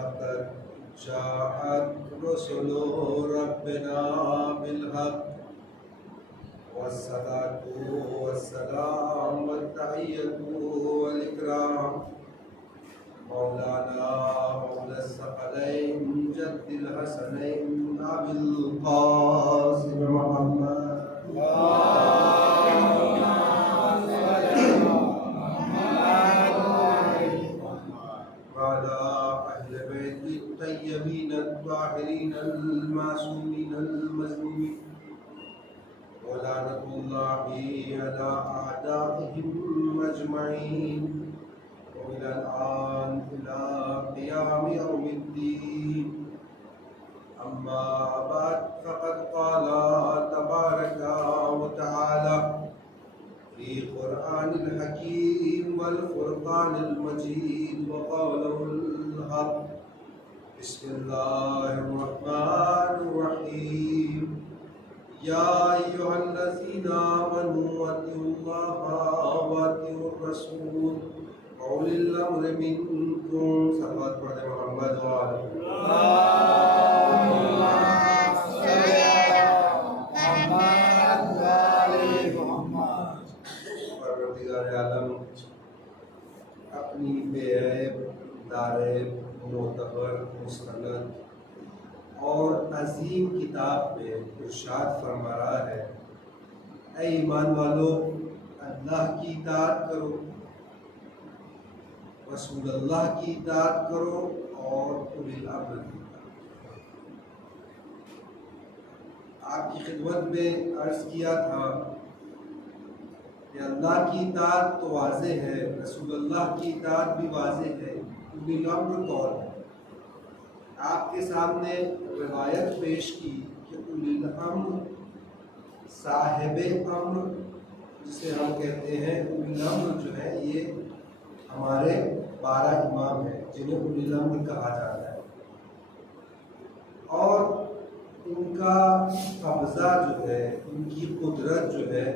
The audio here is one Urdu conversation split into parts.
لقد جاءت رسل ربنا بالحق والصلاة والسلام والتحية والإكرام مولانا مولى الثقلين جد الحسنين أبي القاسم محمد وعلى أهل بيت الطيبين الطاهرين المعصومين المظلومين ولعنة الله على أعدائهم أجمعين ومن الآن إلى قيام يوم الدين. أما بعد فقد قال تبارك وتعالى في قرآن الحكيم والفرقان المجيد وقوله الحق بسم الله الرحمن الرحيم يا أيها الذين آمنوا أطيعوا الله وأطيعوا الرسول وأولي الأمر منكم صلوات محمد وآله پروردگار عالم اپنی بے عیب دارِ معتبر مستند اور عظیم کتاب میں ارشاد فرما رہا ہے، اے ایمان والو اللہ کی اطاعت کرو، رسول اللہ کی اطاعت کرو اور اولی الامر کی اطاعت کرو۔ آپ کی خدمت میں عرض کیا تھا کہ اللہ کی اطاعت تو واضح ہے، رسول اللہ کی اطاعت بھی واضح ہے، اولی الامر کون ہے؟ آپ کے سامنے روایت پیش کی کہ اولی الامر صاحب امر جسے ہم کہتے ہیں، اولی الامر جو ہے یہ ہمارے 12 امام ہیں جنہیں اولی الامر کہا جاتا ہے، اور ان کا قبضہ جو ہے، ان کی قدرت جو ہے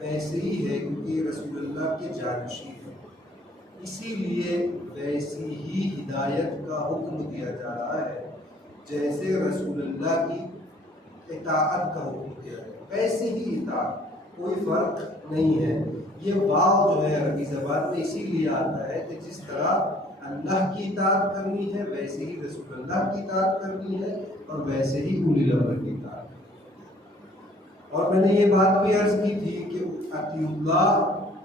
ویسے ہی ہے کیونکہ رسول اللہ کے جانشین ہیں، اسی لیے ویسی ہی ہدایت کا حکم دیا جا رہا ہے جیسے رسول اللہ کی اطاعت کا حکم دیا ہے، ویسے ہی اطاعت، کوئی فرق نہیں ہے۔ یہ واو جو ہے عربی زبان میں اسی لیے آتا ہے کہ جس طرح اللہ کی اطاعت کرنی ہے ویسے ہی رسول اللہ کی اطاعت کرنی ہے اور ویسے ہی اولی الامر کی اطاعت کرنی ہے۔ اور میں نے یہ بات بھی عرض کی تھی کہ اطیعوا اللہ،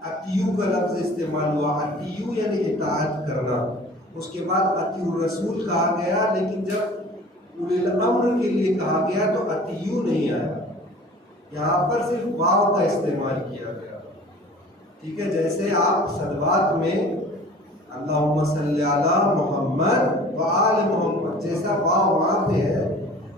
اطیعوا کا لفظ استعمال ہوا، اطیعوا یعنی اطاعت کرنا، اس کے بعد اطیعوا الرسول کہا گیا، لیکن جب اولی الامر کے لیے کہا گیا تو اطیعوا نہیں آیا، یہاں پر صرف واو کا استعمال کیا گیا، ٹھیک ہے؟ جیسے آپ صلوات میں اللہم صلی علی محمد وآل محمد جیسا واو وہاں پہ ہے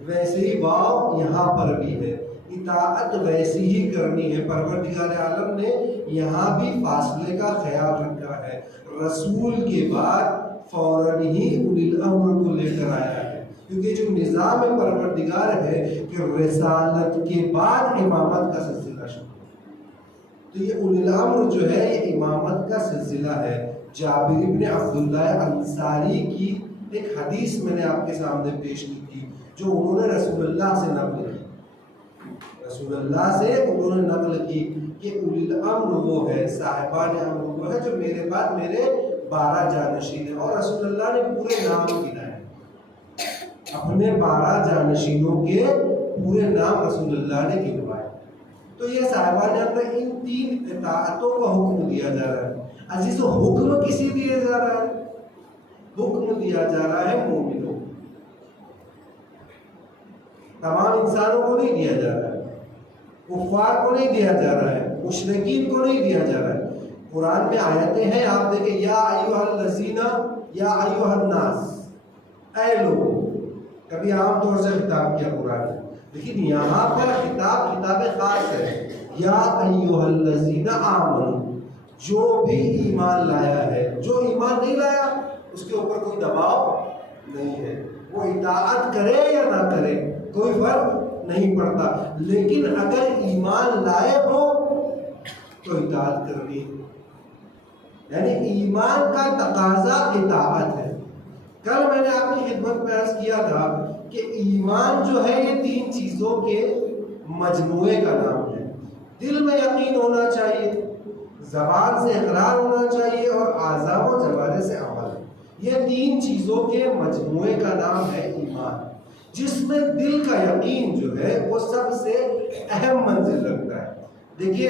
ویسے ہی واو یہاں پر بھی ہے، اطاعت ویسی ہی کرنی ہے۔ پروردگار عالم نے یہاں بھی فاصلے کا خیال رکھا ہے، رسول کے بعد فوراً ہی اولی الامر کو لے کر آیا ہے، کیونکہ جو نظام پروردگار ہے کہ رسالت کے بعد امامت کا سلسلہ شروع، تو یہ اولی الامر جو ہے یہ امامت کا سلسلہ ہے۔ جابر بن عبداللہ انصاری کی ایک حدیث میں نے آپ کے سامنے پیش کی تھی جو انہوں نے رسول اللہ سے نقل کی، رسول اللہ سے انہوں نے نقل کی کہ اولی الامر وہ ہے، صاحبان امر وہ ہے جو میرے بعد میرے 12 جانشین ہیں، اور رسول اللہ نے پورے نام گنائے، اپنے 12 جانشینوں کے پورے نام رسول اللہ نے گنوائے۔ تو یہ صاحبان امر ان 3 اطاعتوں کا حکم دیا جا رہا ہے۔ عزیزو حکم کسی دیا جا رہا ہے؟ حکم دیا جا رہا ہے مومنوں، تمام انسانوں کو نہیں دیا جا رہا ہے، کفار کو نہیں دیا جا رہا ہے، مشرکین کو نہیں دیا جا رہا ہے۔ قرآن میں آیتیں ہیں، آپ دیکھیں یا ایھا الذین، یا ایھا الناس، اے لوگوں، کبھی عام طور سے خطاب کیا قرآن نے، لیکن یہاں پر خطاب خاص ہے، یا ایھا الذین آمنوا، جو بھی ایمان لایا ہے، جو ایمان نہیں لایا اس کے اوپر کوئی دباؤ نہیں ہے، وہ اطاعت کرے یا نہ کرے کوئی فرق نہیں پڑتا، لیکن اگر ایمان لائے ہو تو اطاعت کرنی، یعنی ایمان کا تقاضا اطاعت ہے۔ کل میں نے آپ آپ کی خدمت میں عرض کیا تھا کہ ایمان جو ہے یہ 3 چیزوں کے مجموعے کا نام ہے۔ دل میں یقین ہونا چاہیے، زبان سے اقرار ہونا چاہیے، اور اعضاء و جوارح سے عمل۔ یہ 3 چیزوں کے مجموعے کا نام ہے ایمان، جس میں دل کا یقین جو ہے وہ سب سے اہم منزل رکھتا ہے۔ دیکھیے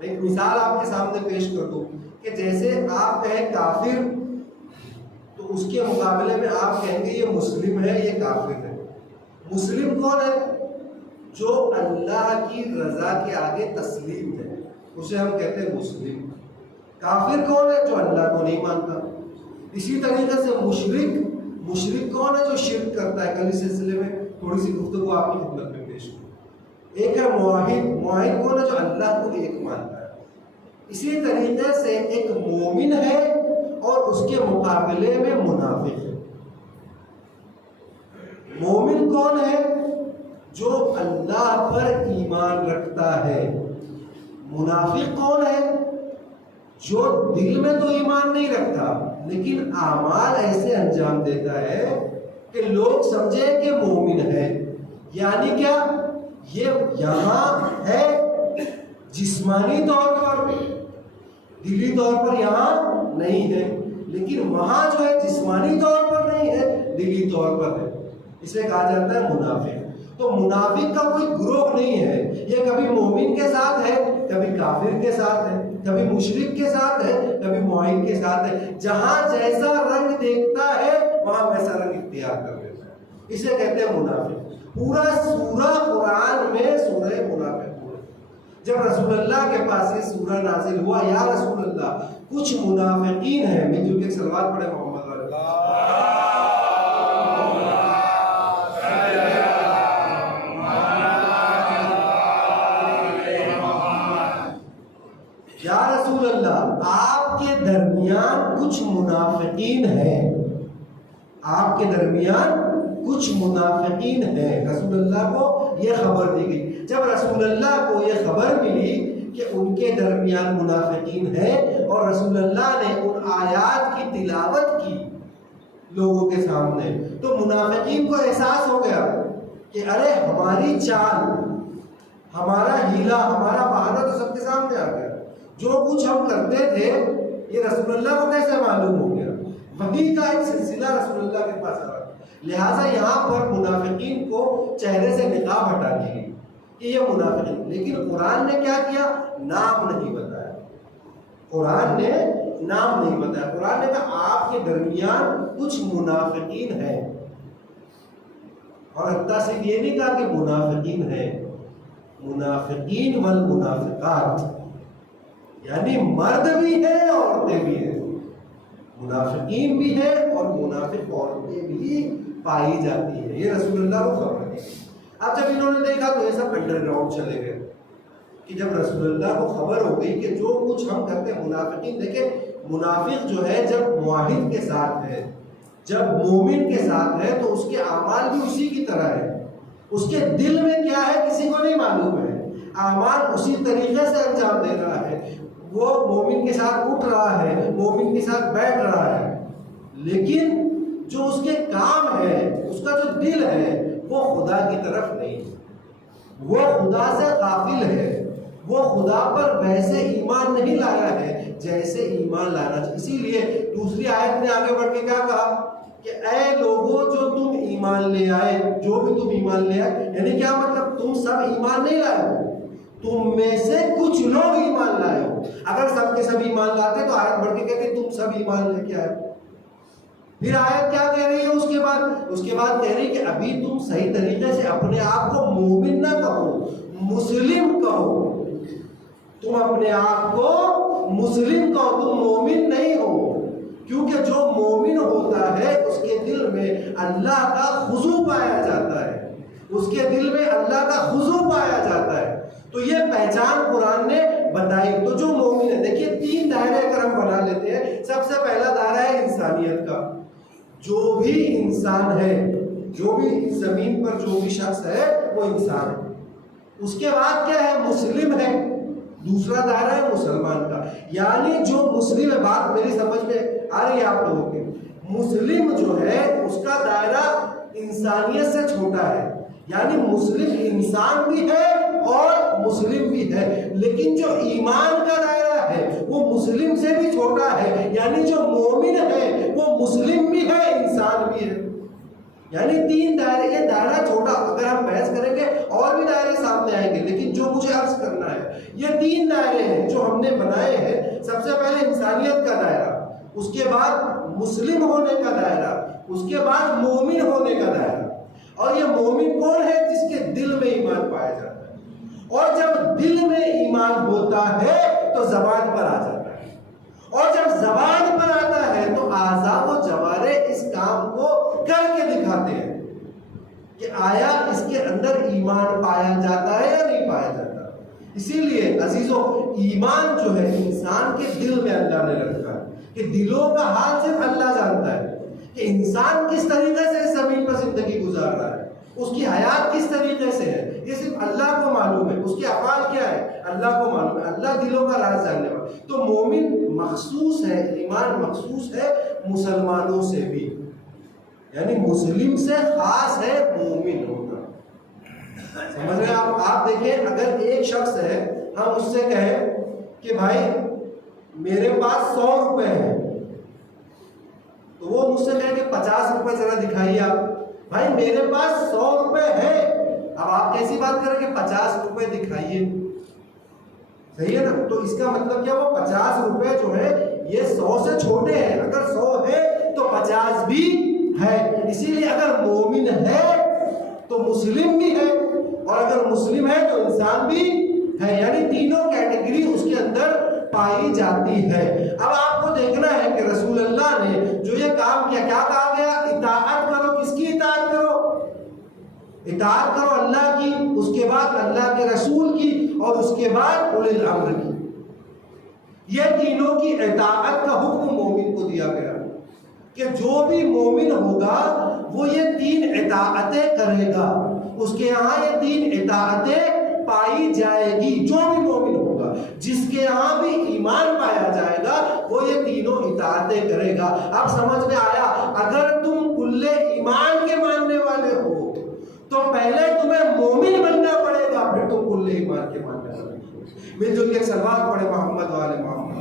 ایک مثال آپ کے سامنے پیش کر دوں کہ جیسے آپ کہیں کافر، تو اس کے مقابلے میں آپ کہیں گے یہ مسلم ہے، یہ کافر ہے۔ مسلم کون ہے؟ جو اللہ کی رضا کے آگے تسلیم ہے، اسے ہم کہتے ہیں مسلم۔ کافر کون ہے؟ جو اللہ کو نہیں مانتا۔ اسی طریقے سے مشرک کون ہے؟ جو شرک کرتا ہے۔ کل اس سلسلے میں تھوڑی سی گفتگو آپ کی خدمت میں پیش کی۔ ایک ہے موحد کون ہے؟ جو اللہ کو ایک مانتا ہے۔ اسی طریقے سے ایک مومن ہے اور اس کے مقابلے میں منافق ہے۔ مومن کون ہے؟ جو اللہ پر ایمان رکھتا ہے۔ منافق کون ہے؟ جو دل میں تو ایمان نہیں رکھتا لیکن اعمال ایسے انجام دیتا ہے کہ لوگ سمجھیں کہ مومن ہے۔ یعنی کیا؟ یہ یہاں ہے جسمانی طور پر، دلی طور پر یہاں نہیں ہے، لیکن وہاں جو ہے جسمانی طور پر نہیں ہے، دلی طور پر ہے۔ اسے کہا جاتا ہے منافق۔ تو منافق کا کوئی گروہ نہیں ہے، یہ کبھی مومن کے ساتھ ہے، کبھی کافر کے ساتھ ہے، کبھی مشرک کے ساتھ ہے، کبھی موحد کے ساتھ ہے۔ جہاں جیسا رنگ دیکھتا ہے وہاں ویسا رنگ اختیار کر لیتا ہے، اسے کہتے ہیں منافق۔ پورا سورہ قرآن میں سورہ منافق ہوا۔ جب رسول اللہ کے پاس یہ سورہ نازل ہوا، یا رسول اللہ کچھ منافقین ہیں، مل جل کے صلوات پڑھے محمد یا رسول اللہ آپ کے درمیان کچھ منافقین ہیں، آپ کے درمیان کچھ منافقین ہیں۔ رسول اللہ کو یہ خبر دی گئی۔ جب رسول اللہ کو یہ خبر ملی کہ ان کے درمیان منافقین ہیں اور رسول اللہ نے ان آیات کی تلاوت کی لوگوں کے سامنے، تو منافقین کو احساس ہو گیا کہ ارے ہماری چال، ہمارا ہیلا، ہمارا بہانہ تو سب کے سامنے آ گیا۔ جو کچھ ہم کرتے تھے یہ رسول اللہ کو کیسے معلوم ہو گیا؟ وحی کا ایک سلسلہ رسول اللہ کے پاس آ رہا، لہٰذا یہاں پر منافقین کو چہرے سے نقاب ہٹا دی گئی کہ یہ منافقین۔ لیکن قرآن نے کیا کیا؟ نام نہیں بتایا۔ قرآن نے نام نہیں بتایا۔ قرآن نے کہا آپ کے درمیان کچھ منافقین ہیں، اور حتیٰ سے یہ نہیں کہا کہ منافقین ہیں، منافقین والمنافقات، یعنی مرد بھی ہیں عورتیں بھی ہیں، منافقین بھی ہیں اور منافق عورتیں بھی پائی جاتی ہیں۔ یہ رسول اللہ کو خبر ہے۔ اب جب انہوں نے دیکھا تو یہ سب انڈر گراؤنڈ چلے گئے، کہ جب رسول اللہ کو خبر ہو گئی کہ جو کچھ ہم کرتے ہیں منافقین، دیکھیں منافق جو ہے جب موحد کے ساتھ ہے، جب مومن کے ساتھ ہے تو اس کے اعمال بھی اسی کی طرح ہے، اس کے دل میں کیا ہے کسی کو نہیں معلوم ہے، اعمال اسی طریقے سے انجام دے رہا ہے، وہ مومن کے ساتھ اٹھ رہا ہے، مومن کے ساتھ بیٹھ رہا ہے، لیکن جو اس کے کام ہے، اس کا جو دل ہے وہ خدا کی طرف نہیں، وہ خدا سے غافل ہے، وہ خدا پر ویسے ایمان نہیں لایا ہے جیسے ایمان لانا چاہیے۔ اسی لیے دوسری آیت نے آگے بڑھ کے کیا کہا کہ اے لوگوں جو تم ایمان لے آئے، جو بھی تم ایمان لے آئے، یعنی کیا مطلب؟ تم سب ایمان نہیں لائے ہو، تم میں سے کچھ لوگ ایمان لائے ہو۔ اگر سب کے سب ایمان لاتے تو آیت بڑھ کے کہتے تم سب ایمان لے کے آئے۔ پھر آیت کیا کہہ رہی ہے اس کے بعد کہہ رہی کہ ابھی تم صحیح طریقے سے اپنے آپ کو مومن نہ کہو، مسلم کہو، تم اپنے آپ کو مسلم کہو، تم مومن نہیں ہو، کیونکہ جو مومن ہوتا ہے اس کے دل میں اللہ کا خضوع پایا جاتا ہے، اس کے دل میں اللہ کا خضوع پایا جاتا ہے۔ تو یہ پہچان قرآن نے بتائی۔ تو جو مومن ہے، دیکھیے 3 دائرے اگر ہم بنا لیتے ہیں، سب سے پہلا دائرہ ہے انسانیت کا، جو بھی انسان ہے، جو بھی زمین پر جو بھی شخص ہے وہ انسان ہے۔ اس کے بعد کیا ہے؟ مسلم ہے، دوسرا دائرہ ہے مسلمان کا، یعنی جو مسلم ہے، بات میری سمجھ میں آ رہی ہے آپ لوگوں کے، مسلم جو ہے اس کا دائرہ انسانیت سے چھوٹا ہے، یعنی مسلم انسان بھی ہے اور مسلم بھی ہے، لیکن جو ایمان کا دائرہ ہے وہ مسلم سے بھی چھوٹا ہے، یعنی جو مومن ہے وہ مسلم بھی ہے انسان بھی ہے، یعنی تین دائرے، یہ دائرہ چھوٹا، اگر ہم بحث کریں گے اور بھی دائرے سامنے آئیں گے، لیکن جو مجھے عرض کرنا ہے یہ تین دائرے ہیں جو ہم نے بنائے ہیں۔ سب سے پہلے انسانیت کا دائرہ، اس کے بعد مسلم ہونے کا دائرہ، اس کے بعد مومن ہونے کا دائرہ۔ اور یہ مومن کون ہے؟ جس کے دل میں ایمان پایا جاتا ہے، اور جب دل میں ایمان ہوتا ہے تو زبان پر آ جاتا ہے، اور جب زبان پر آتا ہے تو اعضاء و جوارح اس کام کو کر کے دکھاتے ہیں کہ آیا اس کے اندر ایمان پایا جاتا ہے یا نہیں پایا جاتا۔ اسی لیے عزیزوں، ایمان جو ہے انسان کے دل میں اللہ نے رکھا ہے، کہ دلوں کا حال صرف اللہ جانتا ہے کہ انسان کس طریقے سے اس زمین پر زندگی گزار رہا ہے، اس کی حیات کس طریقے سے ہے، یہ صرف اللہ کو معلوم ہے، اس کے افعال کیا ہے اللہ کو معلوم ہے، اللہ دلوں کا راز جاننے والا۔ تو مومن مخصوص ہے، ایمان مخصوص ہے مسلمانوں سے بھی، یعنی مسلم سے خاص ہے مومن ہونا۔ سمجھ رہے ہیں آپ دیکھیں، اگر ایک شخص ہے، ہم اس سے کہیں کہ بھائی میرے پاس 100 روپے ہیں، تو وہ مجھ سے کہے کہ 50 روپے ذرا دکھائیے آپ۔ بھائی میرے پاس 100 روپے ہے، اب آپ کیسی بات کریں کہ 50 روپے دکھائیے، صحیح ہے نا؟ تو اس کا مطلب کیا، وہ 50 روپے جو ہے یہ 100 سے چھوٹے ہیں، اگر 100 ہے تو 50 بھی ہے۔ اسی لیے اگر مومن ہے تو مسلم بھی ہے، اور اگر مسلم ہے تو انسان بھی ہے، یعنی تینوں کیٹیگری اس کے اندر پائی جاتی ہے۔ اب آپ کو دیکھنا ہے کہ رسول اللہ نے جو یہ کام کیا، کیا کہا گیا؟ اطاعت کرو۔ کس کی اطاعت کرو؟ اطاعت کرو اللہ کی، اس کے بعد اللہ کے رسول کی، اور اس کے بعد اولی الامر کی۔ یہ تینوں کی اطاعت کا حکم مومن کو دیا گیا کہ جو بھی مومن ہوگا وہ یہ تین اطاعتیں کرے گا، اس کے یہاں یہ تین اطاعتیں پائی جائے گی۔ جو بھی مومن ہوگا، جس کے یہاں بھی ایمان پایا جائے گا، وہ یہ تینوں اطاعتیں کرے گا۔ اب سمجھ میں آیا؟ اگر تم کل ایمان کے ماننے والے ہو تو پہلے تمہیں مومن بننا پڑے گا، پھر تم کل ایمان کے ماننے والے ہو۔ مل جل کے صلوات پڑھے محمد والے محمد۔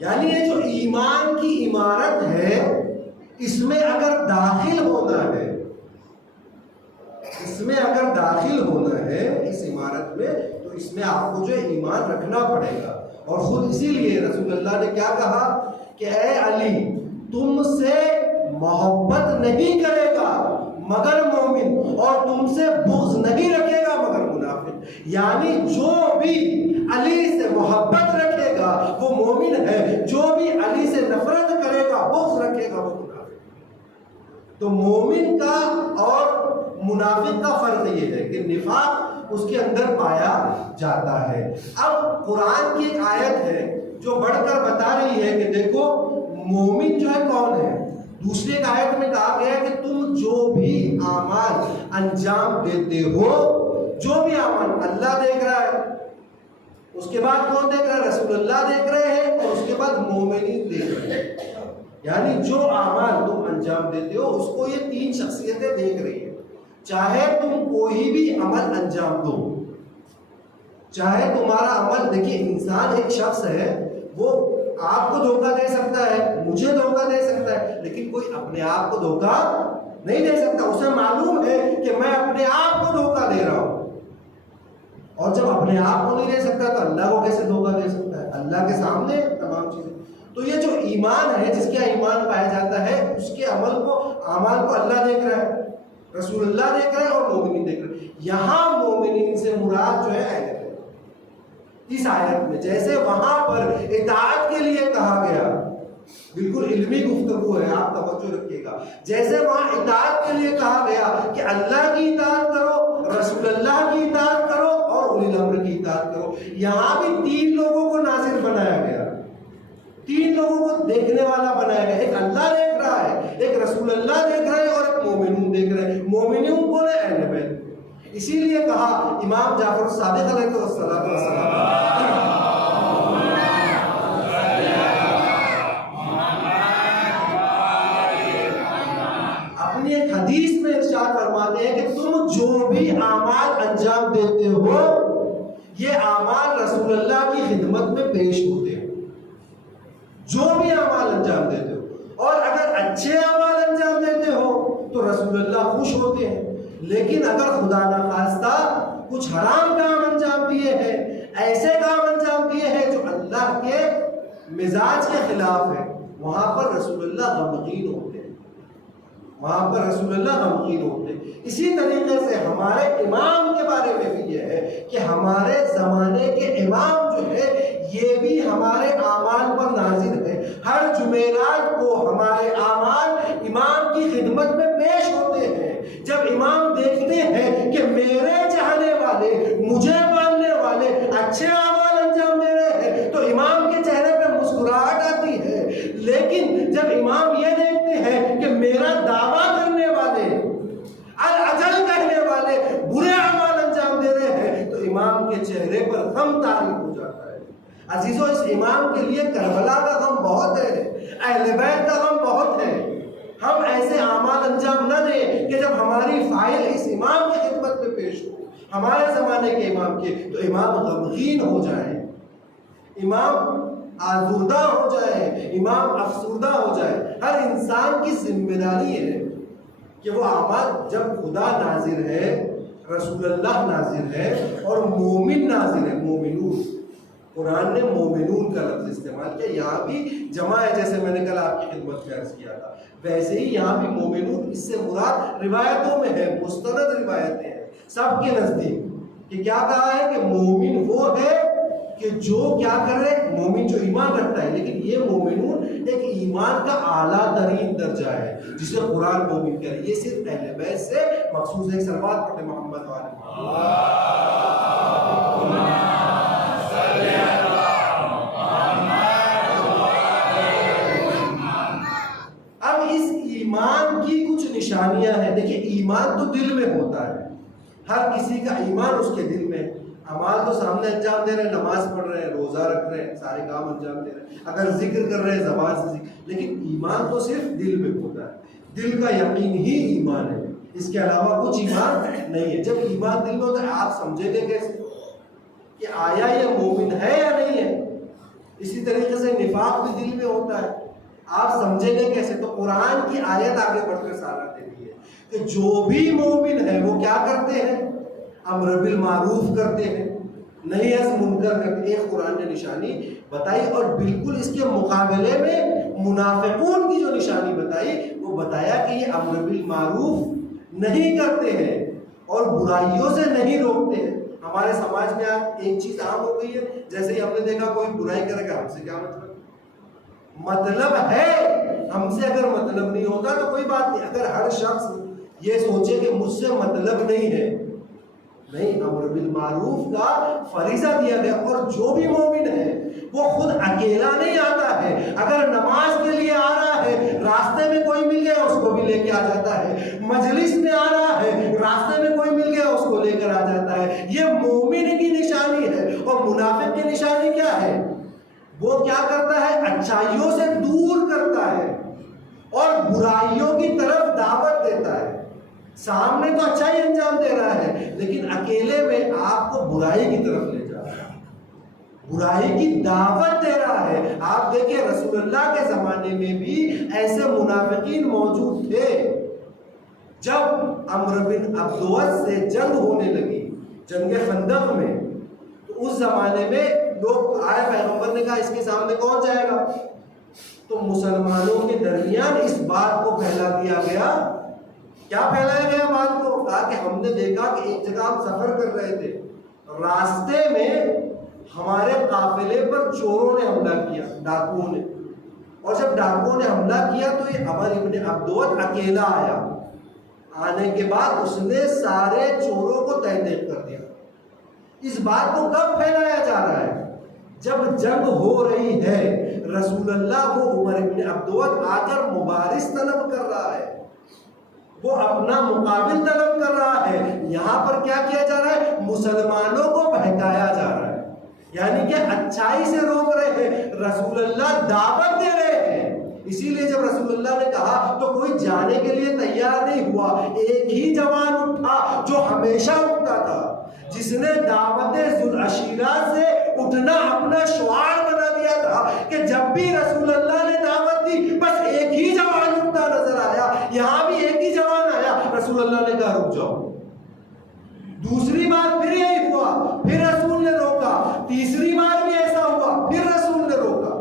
یعنی یہ جو ایمان کی عمارت ہے، اس میں اگر داخل ہونا ہے، اس میں اگر داخل ہونا ہے اس عمارت میں، تو اس میں آپ کو جو ایمان رکھنا پڑے گا۔ اور خود اسی لیے رسول اللہ نے کیا کہا کہ اے علی، تم سے محبت نہیں کرے گا مگر مومن، اور تم سے بغض نہیں رکھے گا مگر منافق۔ یعنی جو بھی علی سے محبت رکھے گا وہ مومن ہے، جو بھی علی سے نفرت کرے گا، بغض رکھے گا، وہ منافق۔ تو مومن کا اور منافق کا فرق یہ ہے کہ نفاق اس کے اندر پایا جاتا ہے۔ اب قرآن کی ایک آیت ہے جو بڑھ کر بتا رہی ہے کہ دیکھو مومن جو ہے کون ہے۔ دوسرے ایک آیت میں کہا گیا ہے کہ تم جو بھی اعمال انجام دیتے ہو، جو بھی اعمال، اللہ دیکھ رہا ہے، اس کے بعد کون دیکھ رہا ہے؟ رسول اللہ دیکھ رہے ہیں، اور اس کے بعد مومنین دیکھ رہے ہیں۔ یعنی جو اعمال تم انجام دیتے ہو اس کو یہ تین شخصیتیں دیکھ رہی ہیں۔ چاہے تم کوئی بھی عمل انجام دو، چاہے تمہارا عمل، دیکھیے انسان ایک شخص ہے، وہ آپ کو دھوکہ دے سکتا ہے، مجھے دھوکہ دے سکتا ہے، لیکن کوئی اپنے آپ کو دھوکہ نہیں دے سکتا۔ اسے معلوم ہے کہ میں اپنے آپ کو دھوکہ دے رہا ہوں، اور جب اپنے آپ کو نہیں دے سکتا تو اللہ کو کیسے دھوکہ دے سکتا ہے؟ اللہ کے سامنے تمام چیزیں۔ تو یہ جو ایمان ہے، جس کا ایمان پایا جاتا ہے، اس کے عمل کو، اعمال کو اللہ دیکھ رہا ہے، رسول اللہ دیکھ رہے ہیں، اور مومنین دیکھ رہے ہیں۔ یہاں مومنین سے مراد جو ہے اہل بیت، اس آیت میں جیسے وہاں پر اطاعت کے لیے کہا گیا، بالکل علمی گفتگو ہے، آپ توجہ رکھیے گا، جیسے وہاں اطاعت کے لیے کہا گیا کہ اللہ کی اطاعت کرو، رسول اللہ کی اطاعت کرو، اور اولی الامر کی اطاعت کرو، یہاں بھی تین لوگوں کو ناظر بنایا گیا، تین لوگوں کو دیکھنے والا بنایا گیا۔ ایک اللہ دیکھ رہا ہے، ایک رسول اللہ دیکھ رہے ہیں، اور ایک مومنون دیکھ رہے ہیں۔ مومنون کون ہے؟ اہل بیت۔ اسی لیے کہا امام جعفر الصادق علیہ السلام اپنی ایک حدیث میں ارشاد فرماتے ہیں کہ تم جو بھی اعمال انجام دیتے ہو یہ اعمال رسول اللہ کی خدمت میں پیش ہوتے ہیں. جو بھی اعمال انجام دیتے ہو، اور اگر اچھے اعمال انجام دیتے ہو تو رسول اللہ خوش ہوتے ہیں، لیکن اگر خدا نخواستہ کچھ حرام کام انجام دیے ہیں، ایسے کام انجام دیے ہیں جو اللہ کے مزاج کے خلاف ہے، وہاں پر رسول اللہ غمگین ہوتے ہیں، وہاں پر رسول اللہ غمگین ہوتے ہیں. اسی طریقے سے ہمارے امام کے بارے میں بھی یہ ہے کہ ہمارے زمانے کے امام جو ہے یہ بھی ہمارے اعمال پر ناظر ہے. ہر جمعرات کو ہمارے اعمال امام کی خدمت میں پیش ہوتے ہیں. جب امام دیکھتے ہیں کہ میرے چاہنے والے، مجھے ماننے والے اچھے اعمال انجام دے رہے ہیں تو امام کے چہرے پہ مسکراہٹ آتی ہے. لیکن جب امام یہ دیکھتے ہیں کہ میرا دعویٰ کرنے والے، الاجل کہنے والے برے اعمال انجام دے رہے ہیں تو امام کے چہرے پر غم طاری ہو جاتا ہے. عزیزو، اس امام کے لیے کربلا کا غم بہت ہے، اہل بیت کا غم بہت ہے. ہم ایسے اعمال انجام نہ دیں کہ جب ہماری فائل اس امام کی خدمت میں پیش ہو، ہمارے زمانے کے امام کے، تو امام غمگین ہو جائے، امام آزردہ ہو جائے، امام افسردہ ہو جائے. ہر انسان کی ذمہ داری ہے کہ وہ اعمال، جب خدا ناظر ہے، رسول اللہ ناظر ہے اور مومن ناظر ہے، مومنون، قرآن نے مومنون کا لفظ استعمال کیا. یہاں بھی جمع ہے، جیسے میں نے کل آپ کی خدمت میں عرض کیا تھا، ویسے ہی یہاں بھی مومنون اس سے مراد روایتوں میں ہے، مستند روایتیں ہیں سب کے نزدیک کہ کیا کہا ہے کہ مومن وہ ہے کہ جو کیا کرے، مومن جو ایمان رکھتا ہے. لیکن یہ مومنون ایک ایمان کا اعلیٰ ترین درجہ ہے جسے قرآن مومن کہہ رہے. یہ صرف اہل بیت سے مخصوص ہے. صلوات پڑھیں محمد والے اب اس ایمان کی کچھ نشانیاں ہیں. دیکھیں، ایمان تو دل میں ہوتا ہے، ہر کسی کا ایمان اس کے دل میں. اعمال تو سامنے انجام دے رہے ہیں، نماز پڑھ رہے ہیں، روزہ رکھ رہے ہیں، سارے کام انجام دے رہے ہیں، اگر ذکر کر رہے ہیں زبان سے ذکر، لیکن ایمان تو صرف دل میں ہوتا ہے. دل کا یقین ہی ایمان ہے، اس کے علاوہ کچھ ایمان نہیں ہے. جب ایمان دل میں ہوتا ہے آپ سمجھیں گے کیسے کہ آیا یہ مومن ہے یا نہیں ہے. اسی طریقے سے نفاق بھی دل میں ہوتا ہے، آپ سمجھیں گے کیسے. تو قرآن کی آیت آگے بڑھ کر سارا دے رہی ہے کہ جو بھی مومن ہے وہ کیا کرتے ہیں، امر بالمعروف کرتے ہیں، نہی از منکر کرتے. ایک قرآن نے نشانی بتائی، اور بالکل اس کے مقابلے میں منافقون کی جو نشانی بتائی وہ بتایا کہ یہ امر بالمعروف نہیں کرتے ہیں اور برائیوں سے نہیں روکتے ہیں. ہمارے سماج میں آج ایک چیز عام ہو گئی ہے، جیسے ہی ہم نے دیکھا کوئی برائی کرے گا، ہم سے کیا مطلب ہے، ہم سے اگر مطلب نہیں ہوتا تو کوئی بات نہیں. اگر ہر شخص یہ سوچے کہ مجھ سے مطلب نہیں ہے، نہیں، امر بالمعروف کا فریضہ دیا گیا. اور جو بھی مومن ہے وہ خود اکیلا نہیں آتا ہے، اگر نماز کے لیے آ رہا ہے راستے میں کوئی مل گیا اس کو بھی لے کے آ جاتا ہے، مجلس میں آ رہا ہے راستے میں کوئی مل گیا اس کو لے کر آ جاتا ہے. یہ مومن کی نشانی ہے. اور منافق کی نشانی کیا ہے؟ وہ کیا کرتا ہے، اچھائیوں سے دور کرتا ہے اور برائیوں کی طرف دعوت دیتا ہے. سامنے تو اچھائی انجام دے رہا ہے لیکن اکیلے میں آپ کو برائی کی طرف لے جا رہا ہے، برائی کی دعوت دے رہا ہے. آپ دیکھیں رسول اللہ کے زمانے میں بھی ایسے منافقین موجود تھے. جب عمرو بن عبدوس سے جنگ ہونے لگی، جنگ خندق میں، تو اس زمانے میں لوگ آئے، پیغمبر نے کہا اس کے سامنے کون جائے گا؟ تو مسلمانوں کے درمیان اس بات کو پھیلا دیا گیا. کیا پھیلایا گیا بات کو؟ کہا کہ ہم نے دیکھا کہ ایک جگہ ہم سفر کر رہے تھے، راستے میں ہمارے قافلے پر چوروں نے حملہ کیا، ڈاکوؤں نے. اور جب ڈاکوؤں نے حملہ کیا تو یہ عمر بن عبدوس اکیلا آیا. آنے کے بعد اس نے سارے چوروں کو تہہ تیغ کر دیا. اس بات کو کب پھیلایا جا رہا ہے؟ جب جنگ ہو رہی ہے. رسول اللہ کو عمر بن عبدوس آ کر مبارز طلب کر رہا ہے. وہ اپنا مقابل طلب کر رہا ہے. یہاں پر کیا کیا جا رہا ہے؟ مسلمانوں کو بہکایا جا رہا ہے، یعنی کہ اچھائی سے روک رہے ہیں. رسول اللہ دعوت دے رہے ہیں. اسی لیے جب رسول اللہ نے کہا تو کوئی جانے کے لیے تیار نہیں ہوا. ایک ہی جوان اٹھا جو ہمیشہ اٹھتا تھا، جس نے دعوت ذوالعشیرہ سے اٹھنا اپنا شعار بنا دیا تھا کہ جب بھی رسول اللہ نے دعوت دی بس ایک ہی جوان اٹھتا نظر آیا. یہاں بھی ایک ہی جوان آیا. رسول اللہ نے کہا رک جاؤ. دوسری بار پھر یہی ہوا، پھر رسول نے روکا. تیسری بار بھی ایسا ہوا، پھر رسول نے روکا.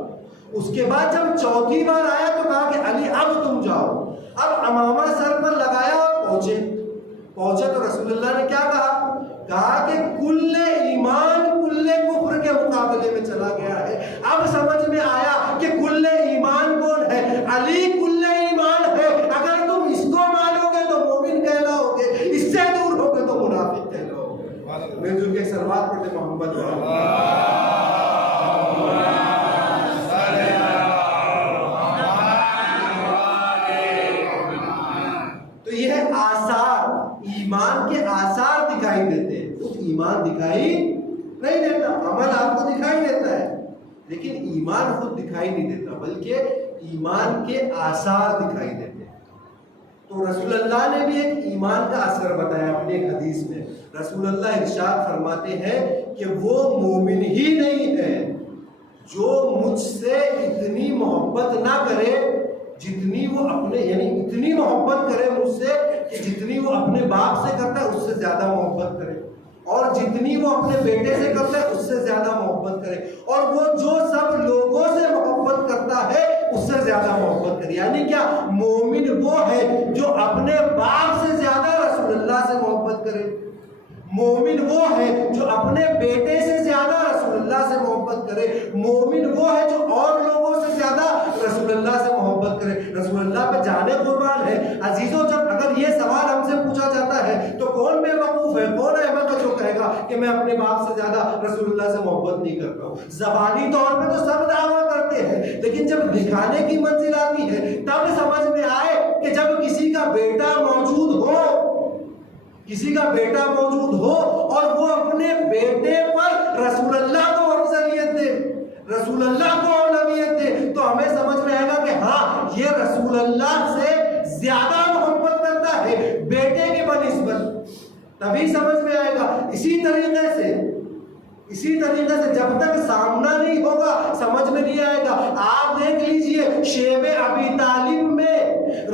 اس کے بعد جب چوتھی بار آیا تو کہا کہ علی اب تم جاؤ. اب امامہ سر پر لگایا اور پہنچے تو رسول اللہ نے کیا کہا کہ کل ایمان کل کفر کے مقابلے میں چلا گیا ہے. اب سمجھ میں آیا کہ کل ایمان کون ہے؟ علی کل ایمان ہے. اگر تم اس کو مانو گے تو مومن کہلاؤ گے، اس سے دور ہو گے تو منافق کہلاؤ گے. میں جو کہ سلوات پڑھتے محمد تو یہ آثار، ایمان کے آثار دکھائی دیتے ہیں. تو ایمان دکھائی نہیں دیتا، عمل آپ کو دکھائی دیتا ہے لیکن ایمان خود دکھائی نہیں دیتا، بلکہ ایمان کے آثار دکھائی دیتے ہیں. تو رسول اللہ نے بھی ایک ایمان کا اثر بتایا اپنے ایک حدیث میں. رسول اللہ ارشاد فرماتے ہیں کہ وہ مومن ہی نہیں ہے جو مجھ سے اتنی محبت نہ کرے جتنی وہ اپنے، یعنی اتنی محبت کرے مجھ سے کہ جتنی وہ اپنے باپ سے کرتا ہے اس سے زیادہ محبت کرے، اور جتنی وہ اپنے بیٹے سے کرتا ہے اس سے زیادہ محبت کرے، اور وہ جو سب لوگوں سے محبت کرتا ہے اس سے زیادہ محبت کرے. یعنی کیا؟ مومن وہ ہے جو اپنے باپ سے زیادہ رسول اللہ سے محبت کرے. مومن وہ ہے جو اپنے بیٹے سے زیادہ رسول اللہ سے محبت کرے. مومن وہ ہے جو اور لوگوں سے زیادہ رسول اللہ سے محبت کرے. رسول اللہ پہ جانے قربان ہے. عزیزوں، جب اگر یہ سوال ہم سے پوچھا جاتا ہے تو کون بے وقوف ہے، کون احمق ہے جو کہے گا کہ میں اپنے باپ سے زیادہ رسول اللہ سے محبت نہیں کرتا ہوں؟ زبانی طور پہ تو سب دعویٰ کرتے ہیں، لیکن جب دکھانے کی منزل آتی ہے تب سمجھ میں آئے کہ جب کسی کا بیٹا موجود ہو اور وہ اپنے بیٹے پر رسول اللہ کو افضلیت دے، رسول اللہ کو اولویت دے، تو ہمیں سمجھ میں آئے گا کہ ہاں یہ رسول اللہ سے زیادہ محبت کرتا ہے بیٹے کے بنسبت. تبھی سمجھ میں آئے گا. اسی طریقے سے جب تک سامنا نہیں ہوگا سمجھ میں نہیں آئے گا. آپ دیکھ لیجئے شیب ابی طالب میں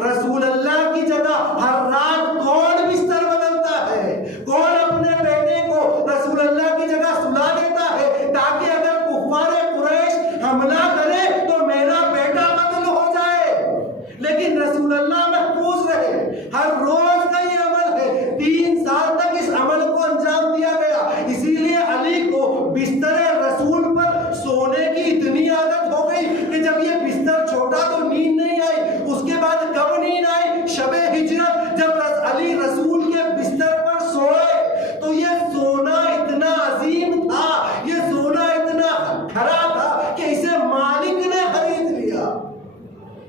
رسول اللہ کی جگہ ہر رات کون بستر بدلتا ہے، کون اپنے بیٹے کو رسول اللہ کی جگہ سلا دیتا ہے تاکہ اگر کفار قریش حملہ کرے تو میرا بیٹا قتل ہو جائے، لیکن رسول اللہ محفوظ رہے. ہر روز کا یہ عمل ہے. 3 سال تک اس عمل کو انجام دیا گیا. اسی لیے علی کو بستر رسول پر سونے کی اتنی عادت ہو گئی کہ جب یہ بستر چھوٹا تو نیند نہیں آئی. اس کے بعد کب نیند آئی؟ شب ہجرت جب علی رسول کے بستر پر سوئے تو یہ سونا اتنا عظیم تھا، یہ سونا اتنا کھرا تھا کہ اسے مالک نے خرید لیا.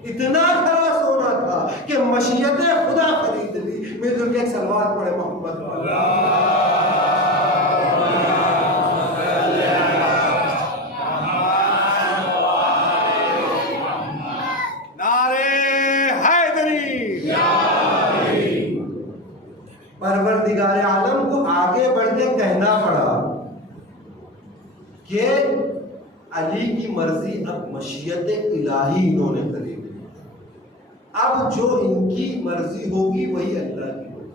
اتنا کھرا سونا تھا کہ مشیت خدا خرید لی. مل جل کے ایک صلوات پڑھے محمد پروردگار عالم کو آگے بڑھ کے کہنا پڑا کہ علی کی مرضی اب مشیت الہی انہوں نے خرید لی. اب جو ان کی مرضی ہوگی وہی اللہ کی ہوگی.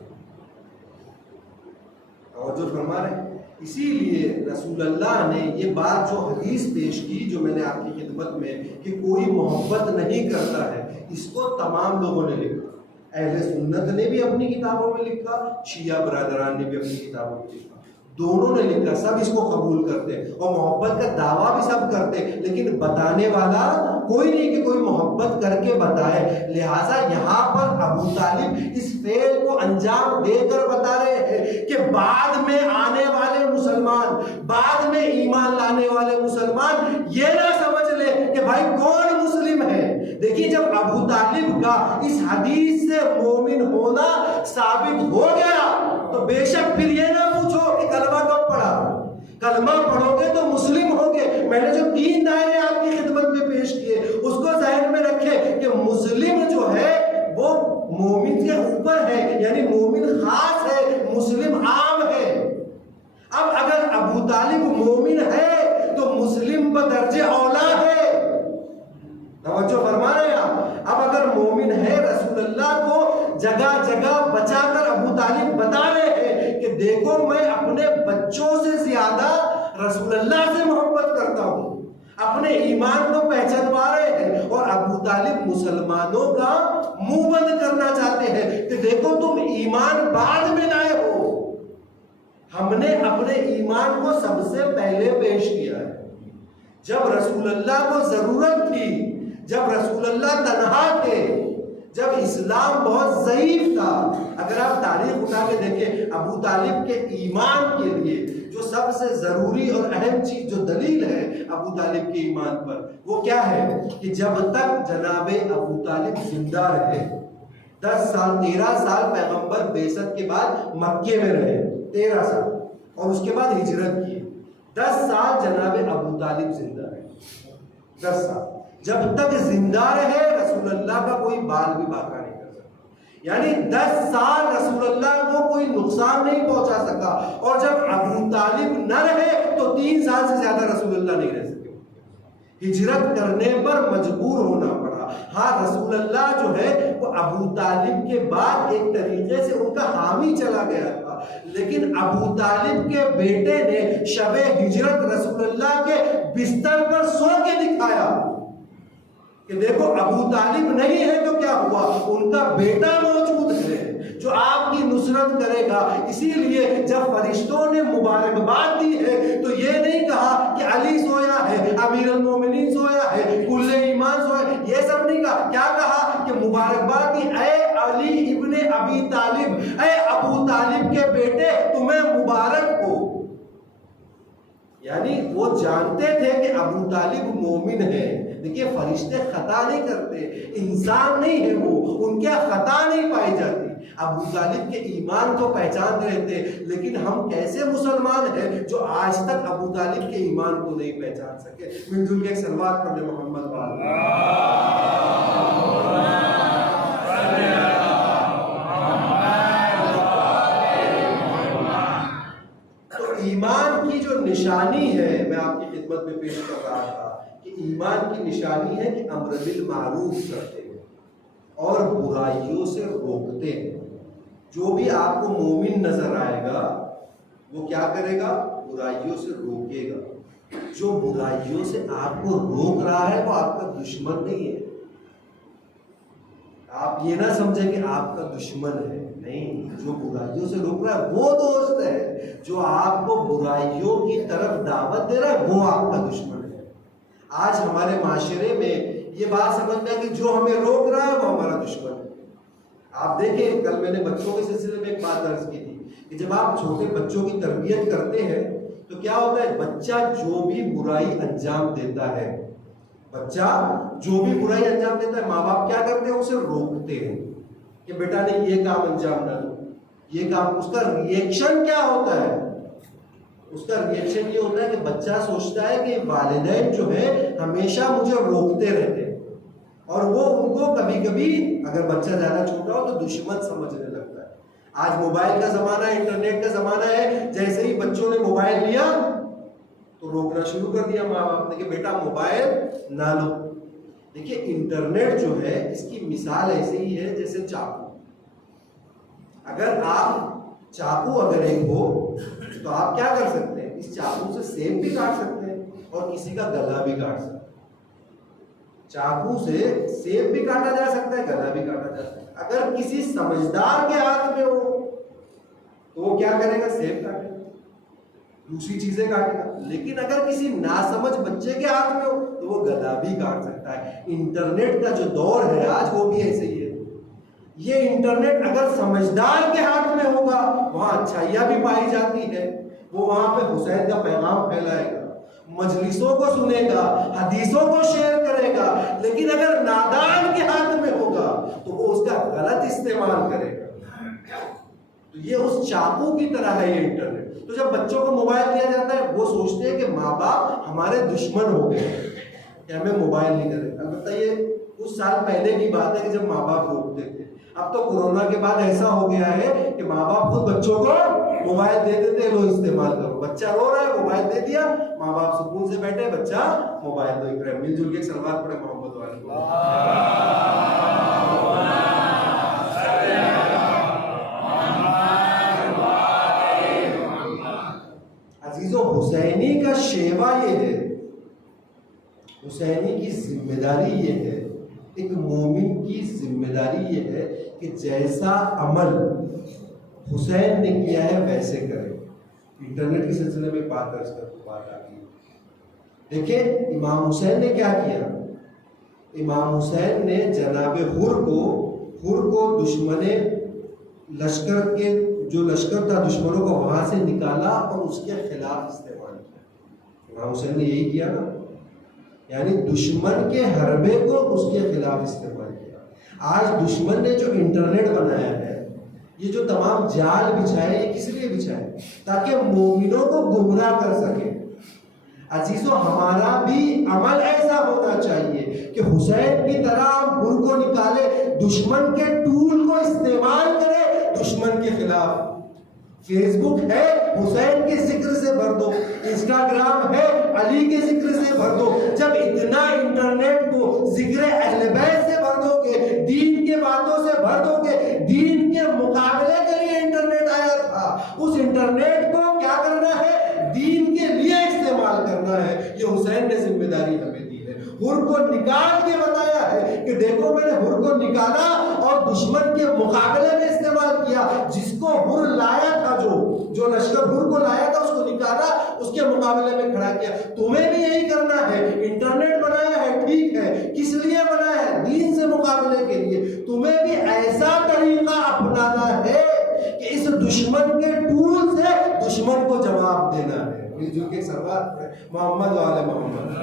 توجہ فرما رہے ہیں. اسی لیے رسول اللہ نے یہ بات جو حدیث پیش کی جو میں نے آپ کی خدمت میں کہ کوئی محبت نہیں کرتا ہے، اس کو تمام لوگوں نے لکھا. اہل سنت نے بھی اپنی کتابوں میں لکھا، شیعہ برادران نے بھی اپنی کتابوں میں لکھا. دونوں نے لکھا. سب اس کو قبول کرتے اور محبت کا دعویٰ بھی سب کرتے، لیکن بتانے والا کوئی نہیں کہ کوئی محبت کر کے بتائے. لہٰذا یہاں پر ابو طالب اس فعل کو انجام دے کر بتا رہے ہیں کہ بعد میں آنے والے مسلمان، بعد میں ایمان لانے والے مسلمان یہ نہ سمجھ لے کہ بھائی کون مسلم ہے. دیکھیے جب ابو طالب کا اس حدیث سے مومن ہونا گے تو مسلم ہوں گے. میں نے جو 3 دائرے آپ کی خدمت میں پیش کیے اس کو ذہن میں رکھے کہ مسلم جو ہے وہ مومن کے اوپر ہے، یعنی مومن خاص ہے، مسلم عام ہے. اب اگر ابو طالب مومن ہے تو مسلم بدرجہ اولا ہے. توجہ فرما رہے ہیں آپ. اب اگر مومن ہے، رسول اللہ کو جگہ جگہ بچا کر ابو طالب بتا رہے ہیں کہ دیکھو میں اپنے بچوں سے زیادہ رسول اللہ سے محبت کرتا ہوں. اپنے ایمان کو پہچانوا رہے ہیں اور ابو طالب مسلمانوں کا منہ بند کرنا چاہتے ہیں کہ دیکھو تم ایمان بعد میں لائے ہو، ہم نے اپنے ایمان کو سب سے پہلے پیش کیا ہے. جب رسول اللہ کو ضرورت تھی، جب رسول اللہ تنہا تھے، جب اسلام بہت ضعیف تھا. اگر آپ تاریخ اٹھا کے دیکھیں ابو طالب کے ایمان کے لیے جو سب سے ضروری اور اہم چیز جو دلیل ہے ابو طالب کے ایمان پر وہ کیا ہے کہ جب تک جناب ابو طالب زندہ رہے، 10 سال 13 سال پیغمبر بعثت کے بعد مکے میں رہے، 13 سال، اور اس کے بعد ہجرت کی. 10 سال جناب ابو طالب زندہ رہے. 10 سال جب تک زندہ رہے رسول اللہ کا کوئی بال بھی باقی نہیں کر سکا. یعنی 10 سال رسول اللہ کو کوئی نقصان نہیں پہنچا سکا. اور جب ابو طالب نہ رہے تو 3 سال سے زیادہ رسول اللہ نہیں رہ سکے. ہجرت کرنے پر مجبور ہونا پڑا. ہاں رسول اللہ جو ہے وہ ابو طالب کے بعد ایک طریقے سے ان کا حامی چلا گیا تھا، لیکن ابو طالب کے بیٹے نے شب ہجرت رسول اللہ کے بستر پر سو کے دکھایا کہ دیکھو ابو طالب نہیں ہے تو کیا ہوا، ان کا بیٹا موجود ہے جو آپ کی نصرت کرے گا. اسی لیے جب فرشتوں نے مبارکباد دی ہے تو یہ نہیں کہا کہ علی سویا ہے، امیر المومنین سویا ہے، کل ایمان سویا ہے، یہ سب نہیں کہا. کیا کہا کہ مبارکباد دی، اے علی ابن ابی طالب، اے ابو طالب کے بیٹے تمہیں مبارک ہو. یعنی وہ جانتے تھے کہ ابو طالب مومن ہے. دیکھیے فرشتے خطا نہیں کرتے، انسان نہیں ہے وہ، ان کے خطا نہیں پائی جاتی. ابو طالب کے ایمان کو پہچان رہے تھے، لیکن ہم کیسے مسلمان ہیں جو آج تک ابو طالب کے ایمان کو نہیں پہچان سکے. مل جل کے ایک صلوات پڑھ لیں محمد والے. تو ایمان کی جو نشانی ہے میں آپ کی خدمت میں پیش کر رہا تھا کہ ایمان کی نشانی ہے کہ امر بالمعروف کرتے ہیں اور برائیوں سے روکتے ہیں. جو بھی آپ کو مومن نظر آئے گا وہ کیا کرے گا، برائیوں سے روکے گا. جو برائیوں سے آپ کو روک رہا ہے وہ آپ کا دشمن نہیں ہے. آپ یہ نہ سمجھیں کہ آپ کا دشمن ہے، نہیں. جو برائیوں سے روک رہا ہے وہ دوست ہے. جو آپ کو برائیوں کی طرف دعوت دے رہا ہے وہ آپ کا دشمن ہے. آج ہمارے معاشرے میں یہ بات سمجھنا کہ جو ہمیں روک رہا ہے وہ ہمارا دشمن ہے. آپ دیکھیں کل میں نے بچوں کے سلسلے میں ایک بات عرض کی تھی کہ جب آپ چھوٹے بچوں کی تربیت کرتے ہیں تو کیا ہوتا ہے، بچہ جو بھی برائی انجام دیتا ہے، بچہ جو بھی برائی انجام دیتا ہے ماں باپ کیا کرتے ہیں، اسے روکتے ہیں کہ بیٹا نہیں یہ کام انجام نہ دو، یہ کام. اس کا ریئیکشن کیا ہوتا ہے، اس کا ریئیکشن یہ ہوتا ہے کہ بچہ سوچتا ہے کہ والدین جو ہے ہمیشہ مجھے روکتے رہتے ہیں، اور وہ ان کو کبھی کبھی اگر بچہ زیادہ چھوٹا ہو تو دشمن سمجھنے لگتا ہے. آج موبائل کا زمانہ ہے، انٹرنیٹ کا زمانہ ہے. جیسے ہی بچوں نے موبائل لیا تو روکنا شروع کر دیا ماں باپ نے کہ بیٹا موبائل نہ لو. دیکھیے انٹرنیٹ جو ہے اس کی مثال ایسے ہی ہے جیسے چاقو. اگر آپ چاقو اگر ایک ہو تو آپ کیا کر سکتے ہیں، اس چاقو سے سیب بھی کاٹ سکتے ہیں اور کسی کا گلا بھی کاٹ سکتے ہیں. چاقو سے سیب بھی کاٹا جا سکتا ہے، گلا بھی کاٹا جا سکتا ہے. اگر کسی سمجھدار کے ہاتھ میں ہو تو وہ کیا کرے گا، سیب کاٹے گا، دوسری چیزیں کاٹے گا. لیکن اگر کسی ناسمجھ بچے کے ہاتھ میں ہو تو وہ گلا بھی کاٹ سکتا ہے. انٹرنیٹ کا جو دور ہے آج وہ بھی ایسے ہی ہے. یہ انٹرنیٹ اگر سمجھدار کے ہاتھ میں ہوگا وہاں اچھائیاں بھی پائی جاتی ہے، وہ وہاں پہ حسین کا پیغام پھیلائے گا، مجلسوں کو سنے گا، حدیثوں کو شیئر کرے گا. لیکن اگر نادان کے ہاتھ میں ہوگا تو وہ اس کا غلط استعمال کرے گا. تو یہ اس چاقو کی طرح ہے یہ انٹرنیٹ. تو جب بچوں کو موبائل دیا جاتا ہے وہ سوچتے ہیں کہ ماں باپ ہمارے دشمن ہو گئے کہ ہمیں موبائل نہیں کرے. البتہ یہ کچھ سال پہلے کی بات ہے کہ جب ماں باپ روکتے تھے. اب تو کورونا کے بعد ایسا ہو گیا ہے کہ ماں باپ خود بچوں کو موبائل دے دیتے ہیں, لو استعمال کرو. بچہ رو رہا ہے, موبائل دے دیا, ماں باپ سکون سے بیٹھے, بچہ موبائل دیکھ رہا ہے. مل جل کے سلوات پڑھے محمد والے کو. عزیزو, حسینی کا شیوا یہ ہے, حسینی کی ذمہ داری یہ ہے, ایک مومن کی ذمہ داری یہ ہے کہ جیسا عمل حسین نے کیا ہے ویسے کرے. انٹرنیٹ کے سلسلے میں بات آ گئی. دیکھیں امام حسین نے کیا کیا. امام حسین نے جناب حر کو دشمن لشکر کے جو لشکر تھا دشمنوں کو وہاں سے نکالا اور اس کے خلاف استعمال کیا. امام حسین نے یہی کیا نا, یعنی دشمن کے حربے کو اس کے خلاف استعمال کیا. آج دشمن نے جو انٹرنیٹ بنایا ہے, یہ جو تمام جال بچھائے, یہ کس لیے بچھائے؟ تاکہ مومنوں کو گمراہ کر سکے. عزیزو, ہمارا بھی عمل ایسا ہونا چاہیے کہ حسین کی طرح ہم حر کو نکالے, دشمن کے ٹول کو استعمال کرے دشمن کے خلاف. فیس بک ہے, حسین کے ذکر سے بھر دو. انسٹاگرام ہے, علی کے ذکر سے بھر دو. جب اتنا انٹرنیٹ کو ذکر اہل بیت سے بھر دو گے, دین کے باتوں سے بھر دو گے, دین کے مقابلے کے لیے انٹرنیٹ آیا تھا, اس انٹرنیٹ کو کیا کرنا ہے؟ دین کے لیے استعمال کرنا ہے. یہ حسین نے ذمہ داری ہمیں دی ہے. حر کو نکال کے بتایا ہے کہ دیکھو میں نے حر کو نکالا اور دشمن کے مقابلے میں استعمال کیا. جس کو حر لایا تھا, جو لشکر حر کو لایا تھا, اس کو نکالا, اس کے مقابلے میں کھڑا کیا. تمہیں بھی یہی کرنا ہے. انٹرنیٹ بنایا ہے, ٹھیک ہے, کس لیے بنایا ہے؟ دین سے مقابلے کے لیے. تمہیں بھی ایسا طریقہ اپنانا ہے کہ اس دشمن کے ٹول سے دشمن کو جواب دینا ہے. جو کہ سروات محمد والے محمد.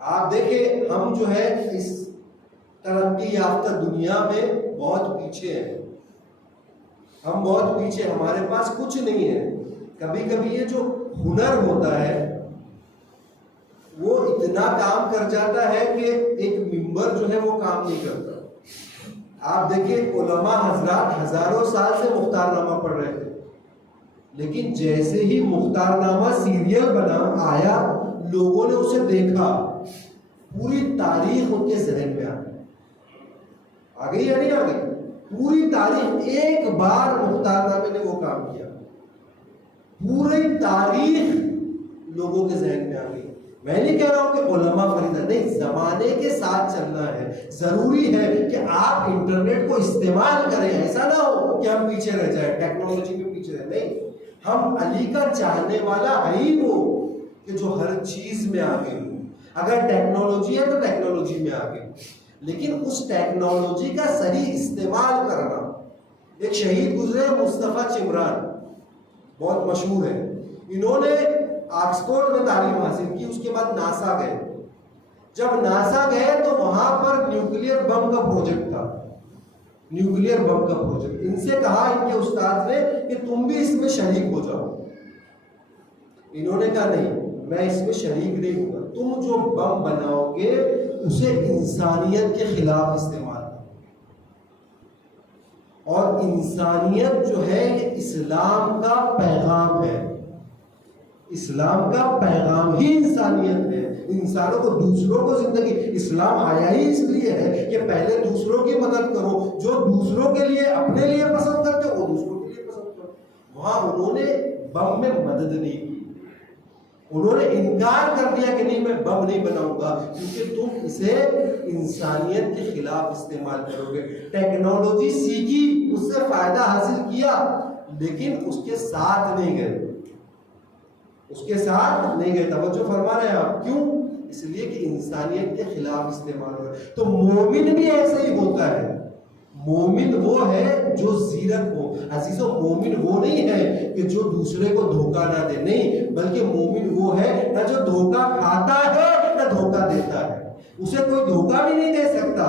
آپ دیکھیں ہم جو ہے اس ترقی یافتہ دنیا میں بہت پیچھے ہیں. ہم بہت پیچھے, ہمارے پاس کچھ نہیں ہے. کبھی کبھی یہ جو ہنر ہوتا ہے وہ اتنا کام کر جاتا ہے کہ ایک ممبر جو ہے وہ کام نہیں کرتا. آپ دیکھیں علماء حضرات ہزاروں سال سے مختار نامہ پڑھ رہے تھے, لیکن جیسے ہی مختار نامہ سیریل بنا آیا, لوگوں نے اسے دیکھا, پوری تاریخ ان کے ذہن میں آ گئی یا نہیں آ گئی؟ پوری تاریخ, ایک بار مختار نامے نے وہ کام کیا, پوری تاریخ لوگوں کے ذہن میں آ گئی. میں نہیں کہہ رہا ہوں کہ علماء فریضہ نہیں, زمانے کے ساتھ چلنا ہے. ضروری ہے کہ آپ انٹرنیٹ کو استعمال کریں, ایسا نہ ہو کہ ہم پیچھے رہ جائیں, ٹیکنالوجی میں پیچھے رہ. نہیں, ہم علی کا چاہنے والا ہے ہی وہ کہ جو ہر چیز میں آگے ہو. اگر ٹیکنالوجی ہے تو ٹیکنالوجی میں آگے, لیکن اس ٹیکنالوجی کا صحیح استعمال کرنا. ایک شہید گزرے مصطفیٰ چمران, بہت مشہور ہے. انہوں نے آکسفورڈ میں تعلیم حاصل کی, اس کے بعد ناسا گئے. جب ناسا گئے تو وہاں پر نیوکلیر بم کا پروجیکٹ تھا, نیوکلیر بم کا پروجیکٹ. ان سے کہا ان کے استاد نے کہ تم بھی اس میں شریک ہو جاؤ. انہوں نے کہا نہیں, میں اس میں شریک نہیں ہوں گا. تم جو بم بناؤ گے اسے انسانیت کے خلاف استعمال کرو, اور انسانیت جو ہے یہ اسلام کا پیغام ہے. اسلام کا پیغام ہی انسانیت ہے. انسانوں کو دوسروں کو زندگی, اسلام آیا ہی اس لیے ہے کہ پہلے دوسروں کی مدد کرو. جو دوسروں کے لیے اپنے لیے پسند کرتے وہ دوسروں کے لیے پسند کرو. وہاں انہوں نے بم میں مدد نہیں کی, انہوں نے انکار کر دیا کہ نہیں میں بم نہیں بناؤں گا, کیونکہ تم اسے انسانیت کے خلاف استعمال کرو گے. ٹیکنالوجی سیکھی, اس سے فائدہ حاصل کیا, لیکن اس کے ساتھ نہیں گئے, اس کے ساتھ نہیں گئے. توجہ فرما رہے ہیں آپ, کیوں؟ اس لیے کہ انسانیت کے خلاف استعمال ہو رہا ہے. تو مومن بھی ایسے ہی ہوتا ہے. مومن وہ ہے جو زیرک ہو. عزیزو, مومن وہ نہیں ہے کہ جو دوسرے کو دھوکہ نہ دے, نہیں, بلکہ مومن وہ ہے نہ جو دھوکہ کھاتا ہے نہ نہ دھوکہ دیتا ہے، اسے کوئی دھوکہ بھی نہیں دے سکتا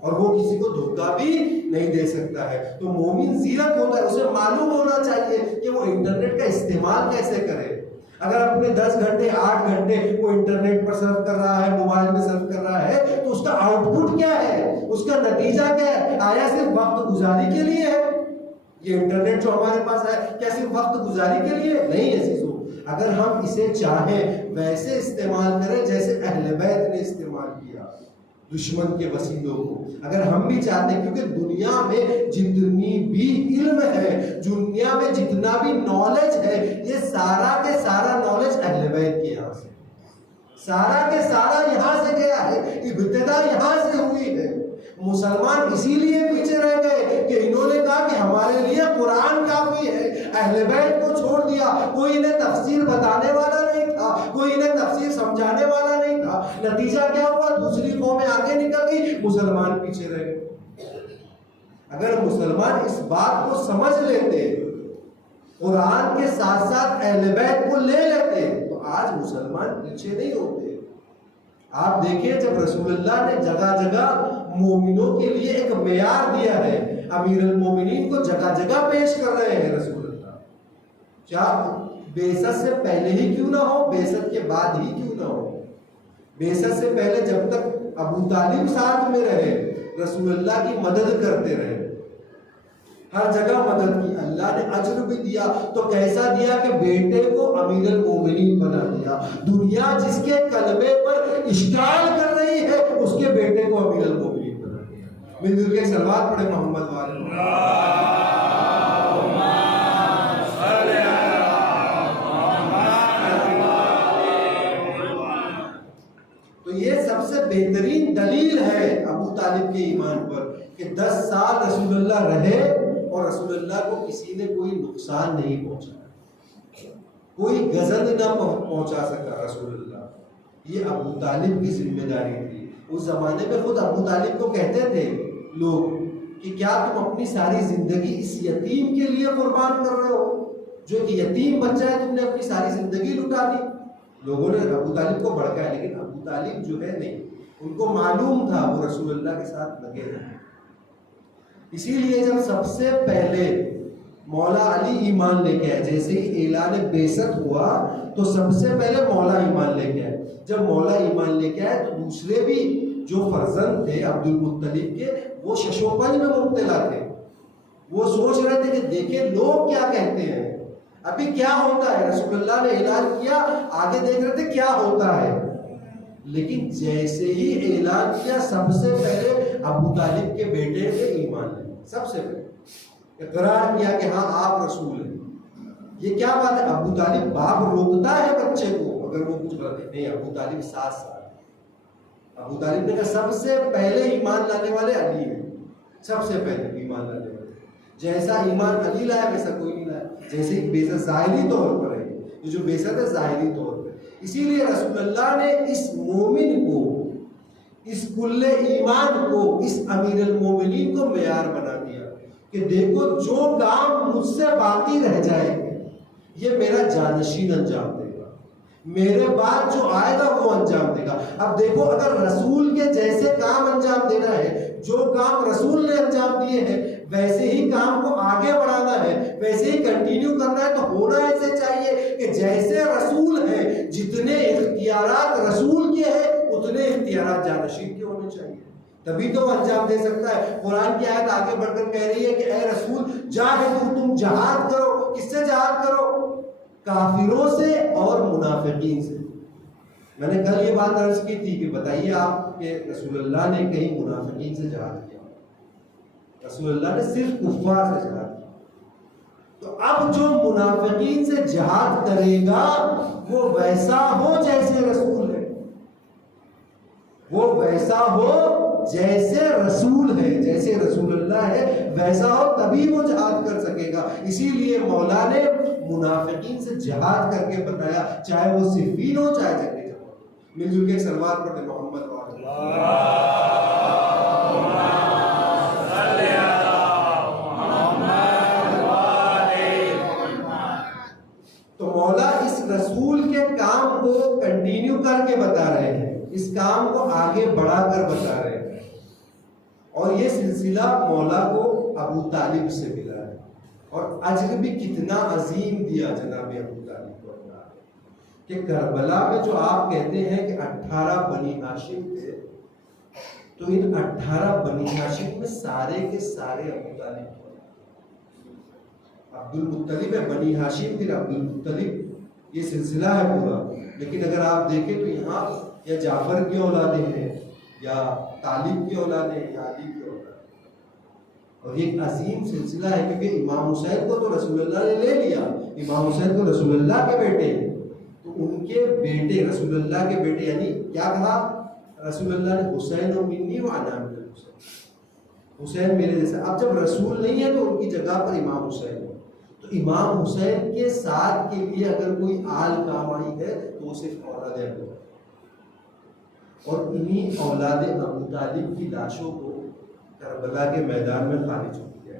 اور وہ کسی کو دھوکہ بھی نہیں دے سکتا ہے۔ تو مومن زیرک ہوتا ہے، اسے معلوم ہونا چاہیے کہ وہ انٹرنیٹ کا استعمال کیسے کرے۔ اگر اپنے 10 گھنٹے 8 گھنٹے وہ انٹرنیٹ پر سرف کر رہا ہے، موبائل میں سرف کر رہا ہے، تو اس کا آؤٹ پٹ کیا ہے، اس کا نتیجہ کیا ہے؟ آیا صرف وقت گزاری کے لیے ہے؟ یہ انٹرنیٹ جو ہمارے پاس ہے کیا صرف وقت گزاری کے لیے؟ نہیں ہے عزیزو۔ اگر ہم اسے چاہیں ویسے استعمال کریں جیسے اہل بیت نے استعمال کیا دشمن کے وسیلوں کو، اگر ہم بھی چاہتے ہیں، کیونکہ دنیا میں جتنی بھی علم ہے، دنیا میں جتنا بھی نالج ہے، یہ سارا کے سارا نالج اہل بیت کے یہاں سے، سارا کے سارا یہاں سے گیا ہے، ابتدا یہاں سے ہوئی ہے۔ مسلمان اسی لیے پیچھے رہ گئے کہ انہوں نے کہا کہ ہمارے لیے قرآن کافی ہے، اہل بیت کو چھوڑ دیا، کوئی انہیں تفسیر بتانے والا نہیں تھا، کوئی انہیں تفسیر سمجھانے والا نہیں تھا۔ نتیجہ کیا ہوا؟ دوسری قومیں آگے نکل گئی، مسلمان پیچھے رہ گئے۔ اگر مسلمان اس بات کو سمجھ لیتے، قرآن کے ساتھ ساتھ اہل بیت کو لے لیتے، تو آج مسلمان پیچھے نہیں ہوتے۔ آپ دیکھیں جب رسول اللہ نے جگہ جگہ مومنوں کے لیے ایک معیار دیا ہے، امیر المومنین کو جگہ جگہ پیش کر رہے ہیں رسول اللہ، چاہے بعثت سے پہلے ہی کیوں نہ ہو، بعثت کے بعد ہی کیوں نہ ہو۔ بعثت سے پہلے جب تک ابو طالب ساتھ میں رہے، رسول اللہ کی مدد کرتے رہے، ہر جگہ مدد کی، اللہ نے اجر بھی دیا، تو کیسا دیا کہ بیٹے کو امیر المومنین بنا دیا۔ دنیا جس کے کلمے پر اشکال کر رہی ہے، اس کے بیٹے کو امیر المومنین بنا دیا۔ مل جل کے صلوات پڑھے محمد والے۔ تو یہ سب سے بہترین دلیل ہے ابو طالب کے ایمان پر کہ 10 سال رسول اللہ رہے اور رسول اللہ کو کسی نے کوئی نقصان نہیں پہنچایا، کوئی گزند نہ پہنچا سکا رسول اللہ۔ یہ ابو طالب کی ذمہ داری تھی۔ اس زمانے میں خود ابو طالب کو کہتے تھے لوگ کہ کیا تم اپنی ساری زندگی اس یتیم کے لیے قربان کر رہے ہو؟ جو کہ یتیم بچہ ہے، تم نے اپنی ساری زندگی لٹا دی۔ لوگوں نے ابو طالب کو بھڑکایا، لیکن ابو طالب جو ہے نہیں، ان کو معلوم تھا وہ رسول اللہ کے ساتھ لگے رہے۔ اسی لیے جب سب سے پہلے مولا علی ایمان لے کے آئے، جیسے ہی اعلان بعثت ہوا تو سب سے پہلے مولا ایمان لے کے آئے۔ جب مولا ایمان لے کے آئے تو دوسرے بھی جو فرزند تھے عبد المطلب کے، وہ ششوپن میں مبتلا تھے۔ وہ سوچ رہے تھے کہ دیکھیں لوگ کیا کہتے ہیں، ابھی کیا ہوتا ہے۔ رسول اللہ نے اعلان کیا، آگے دیکھ رہے تھے کیا ہوتا ہے، لیکن جیسے ہی اعلان کیا سب سے پہلے ابو طالب کے بیٹے نے ایمان لیا، سب سے پہلے اقرار کیا کہ ہاں آپ رسول ہیں۔ یہ کیا بات ہے؟ ابو طالب باپ روکتا ہے بچے کو اگر وہ کچھ نہیں، ابو طالب 7 سال، ابو طالب نے کہا سب سے پہلے ایمان لانے والے علی ہیں، سب سے پہلے ایمان لانے والے۔ جیسا ایمان علی لایا ویسا کوئی نہیں لایا۔ جیسے بعثت ظاہری طور پر ہے، یہ جو بعثت ہے ظاہری طور پر، اسی لیے رسول اللہ نے اس مومن کو، اس کل ایمان کو، اس امیر المومنین کو معیار بنا دیا کہ دیکھو جو کام مجھ سے باقی رہ جائے یہ میرا جانشین انجام دے گا، میرے بعد جو آئے گا وہ انجام دے گا۔ اب دیکھو اگر رسول کے جیسے کام انجام دینا ہے، جو کام رسول نے انجام دیے ہیں ویسے ہی کام کو آگے بڑھانا ہے، ویسے ہی کنٹینیو کرنا ہے، تو ہونا ایسے چاہیے کہ جیسے رسول ہیں، جتنے اختیارات رسول کے ہیں اتنے اختیارات جانشین کے ہونے چاہیے، تبھی تو وہ انجام دے سکتا ہے۔ قرآن کی آیت آگے بڑھ کر کہہ رہی ہے کہ اے رسول جاہدو، تم جہاد کرو۔ کس سے جہاد کرو؟ کافروں سے اور منافقین سے۔ میں نے کل یہ بات عرض کی تھی کہ بتائیے آپ کہ رسول اللہ نے کہیں منافقین سے جہاد کیا؟ رسول اللہ نے صرف کفار سے جہاد کیا۔ تو اب جو منافقین سے جہاد کرے گا وہ ویسا ہو جیسے رسول ہے، وہ ویسا ہو جیسے رسول ہے، جیسے رسول اللہ ہے ویسا ہو، تبھی وہ جہاد کر سکے گا۔ اسی لیے مولا نے منافقین سے جہاد کر کے بتایا، چاہے وہ صفین ہو چاہے جنگ جمل۔ مل جل کے سلوات پڑھیں محمد تو مولا اس رسول کے کام کو کنٹینیو کر کے بتا رہے ہیں، اس مولا کو ابو طالب سے ملا ہے، اور اجر بھی کتنا عظیم دیا جناب ابو طالب کو اللہ نے، کہ کربلا میں جو آپ کہتے ہیں کہ 18 بنی ہاشم تھے، تو ان 18 بنی ہاشم میں سارے کے سارے ابو طالب تھے۔ عبد المطلب ہے بنی ہاشم، پھر عبد المطلب، یہ سلسلہ ہے پورا۔ لیکن اگر آپ دیکھیں تو یہاں یا جعفر کی اولادیں ہیں، یا طالب کی اولادیں ہیں، یا علی کی اولادیں، اور یہ ایک عظیم سلسلہ ہے، کیونکہ امام حسین کو تو رسول اللہ نے لے لیا، امام حسین تو رسول اللہ کے بیٹے ہیں، تو ان کے بیٹے رسول اللہ کے بیٹے، یعنی کیا کہا رسول اللہ نے، حسین و منی و انا من الحسین، حسین میرے جیسا۔ اب جب رسول نہیں ہے تو ان کی جگہ پر امام حسین ہے، تو امام حسین کے ساتھ کے لیے اگر کوئی آل کام آئی ہے تو وہ صرف اولاد ابو طالب، اور انہی اولاد ابو طالب کی لاشوں کو کربلا کے میدان میں خارج ہو گیا۔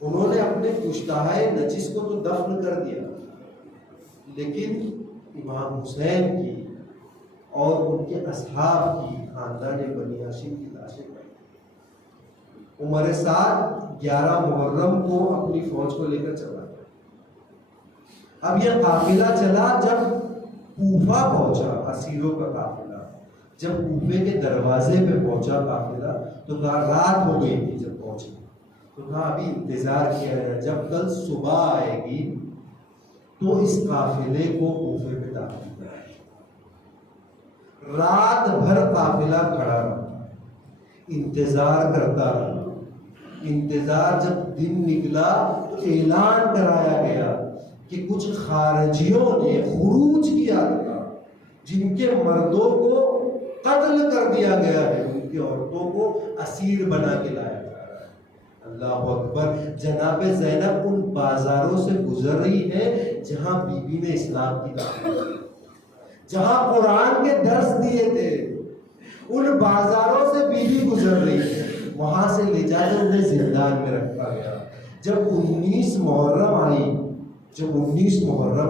انہوں نے اپنے کشتہائے نجس کو تو دفن کر دیا، لیکن امام حسین کی اور ان کے اصحاب کی، خاندان بنی ہاشم کی لاشیں پائی۔ عمر سعد 11 محرم کو اپنی فوج کو لے کر چلا گیا۔ اب یہ قافلہ چلا، جب کوفہ پہنچا، اسیروں کا قافلہ جب کوفے کے دروازے پہ پہنچا قافلہ، تو کہا رات ہو گئی تھی جب پہنچے، تو کہا ابھی انتظار کیا ہے، جب کل صبح آئے گی تو اس قافلے کو کوفے پہ داخل کرائے۔ رات بھر قافلہ کھڑا رہا، انتظار کرتا رہا، انتظار، جب دن نکلا تو اعلان کرایا گیا کہ کچھ خارجیوں نے خروج کیا تھا، جن کے مردوں کو قتل کر دیا گیا ہے، ان کی عورتوں کو اسیر بنا کے لایا جا رہا ہے۔ اللہ اکبر۔ جناب زینب ان بازاروں سے گزر رہی ہے جہاں بی بی نے اسلام کی دعوت دی، جہاں قرآن کے درس دیے تھے، ان بازاروں سے بی بی گزر رہی ہے، وہاں سے لے جا کر انہیں زندان میں رکھا گیا۔ جب 19 محرم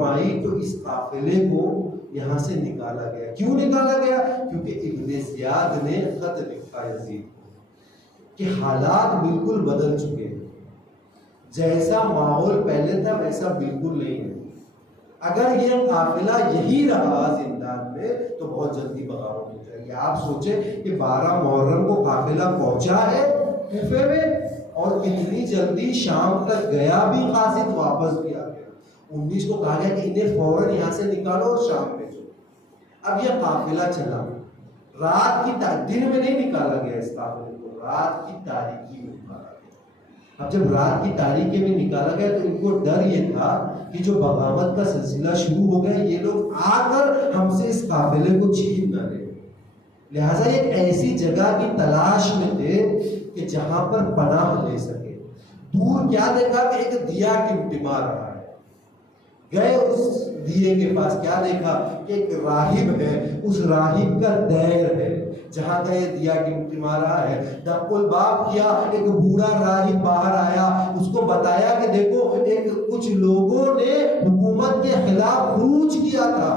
آئی تو اس قافلے کو یہاں سے نکالا گیا۔ کیوں نکالا گیا؟ کیونکہ ابن زیاد نے خط لکھا یزید کو کہ حالات بالکل بدل چکے ہیں، جیسا ماحول پہلے تھا ویسا بالکل نہیں ہے، اگر یہ قافلہ یہی رہا زندان میں تو بہت جلدی بغاوت ہو جائے گی۔ آپ سوچیں کہ 12 محرم کو قافلہ پہنچا ہے کوفے میں، اور اتنی جلدی شام تک گیا بھی قاصد، واپس بھی آ گیا۔ 19 کو کہا گیا کہ انہیں فوراً یہاں سے نکالو اور شام بھیجو۔ اب یہ قافلہ چلا، رات کی دن میں نہیں نکالا گیا، اس قافلے کو رات کی تاریکی میں نکالا گیا۔ اب جب رات کی تاریکی میں نکالا گیا تو ان کو ڈر یہ تھا کہ جو بغاوت کا سلسلہ شروع ہو گیا، یہ لوگ آ کر ہم سے اس قافلے کو چھین نہ لیں، لہٰذا ایک ایسی جگہ کی تلاش میں تھے کہ جہاں پر پناہ لے سکے۔ دور کیا دیکھا کہ ایک دیا ٹمٹما رہا ہے، گئے اس دیے کے پاس، کیا دیکھا کہ ایک راہب ہے، اس راہب کا دیر ہے جہاں کا یہ دیا ٹمٹما رہا ہے۔ دق الباب کیا، ایک بوڑھا راہب باہر آیا، اس کو بتایا کہ دیکھو کچھ لوگوں نے حکومت کے خلاف خروج کیا تھا،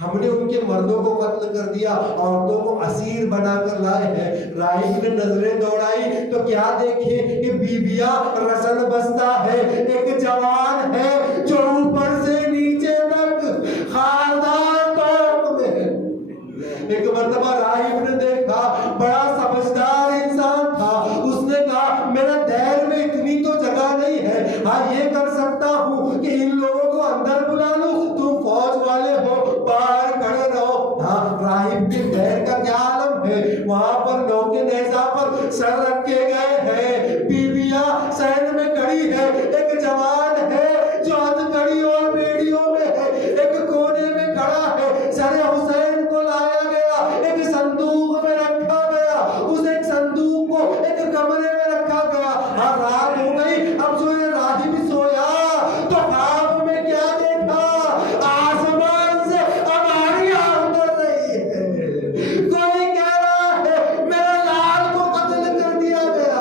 ہم نے ان کے مردوں کو قتل کر دیا، عورتوں کو اسیر بنا کر لائے ہیں۔ راہب نے نظریں دوڑائی تو کیا دیکھے کہ بیویاں رسن بستہ ہے، ایک جوان ہے جو اوپر سے نیچے تک خاردار توپ میں۔ ایک مرتبہ راہب نے دیکھا، بڑا سمجھدار انسان تھا، اس نے کہا میرے دیر میں اتنی تو جگہ نہیں ہے، ہاں یہ کر سکتا ہوں کہ ان لوگوں کو اندر بلا لوں، تم فوج والے ہو باہر کھڑے رہو۔ ہاں، راہب کے دیر کا کیا عالم ہے، وہاں پر نوکے نیزہ پر سر رکھے گئے ہیں، بیویاں سین میں کھڑی ہے، ایک جوان ہے جو ہتھکڑی اور بیڑیوں میں ہے، ایک کونے میں کھڑا ہے، سر حسین کو لایا گیا، ایک صندوق میں رکھا گیا، اس ایک صندوق کو ایک کمرے میں رکھا گیا۔ ہاں، رات ہو گئی، اب جو یہ راہب سویا تو خواب میں کیا دیکھا، آسمان سے ہماریاں اتر رہی ہے، کوئی کہہ رہا ہے میرے لال کو قتل کر دیا گیا،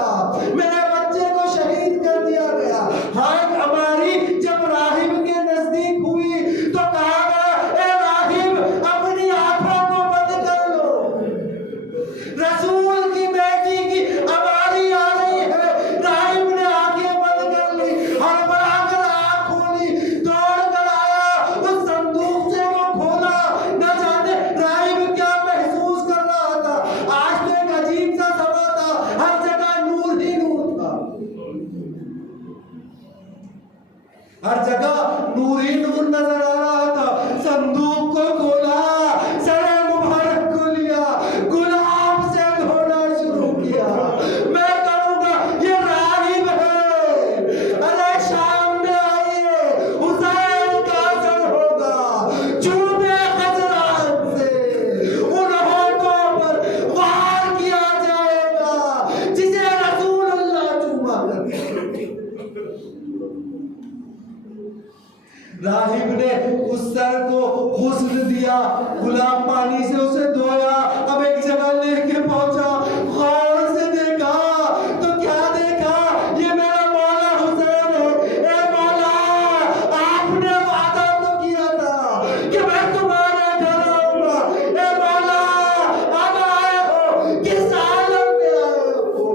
ہر جگہ نور ہی نور نظر آ رہا تھا. صندوق کو کھولا, سر مبارک کو لیا, گلاب سے دھونا شروع کیا. میں کہوں گا یہ راہب ہے. ارے شام میں آئیے, حسین کا اثر ہوگا. چوبے حضرات سے ان ہونٹوں پر وار کیا جائے گا جسے رسول اللہ چوما کرتے. راہب نے اس سر کو غسل دیا, گلاب پانی سے اسے دھویا. اب ایک جگہ لے کے پہنچا, غور سے دیکھا تو کیا دیکھا, یہ میرا مولا حسین ہے. اے مولا, آپ نے وعدہ تو کیا تھا کہ میں تمہارے گھر آؤں گا. اے مولا, اب آئے ہو, کس عالم میں آئے ہو.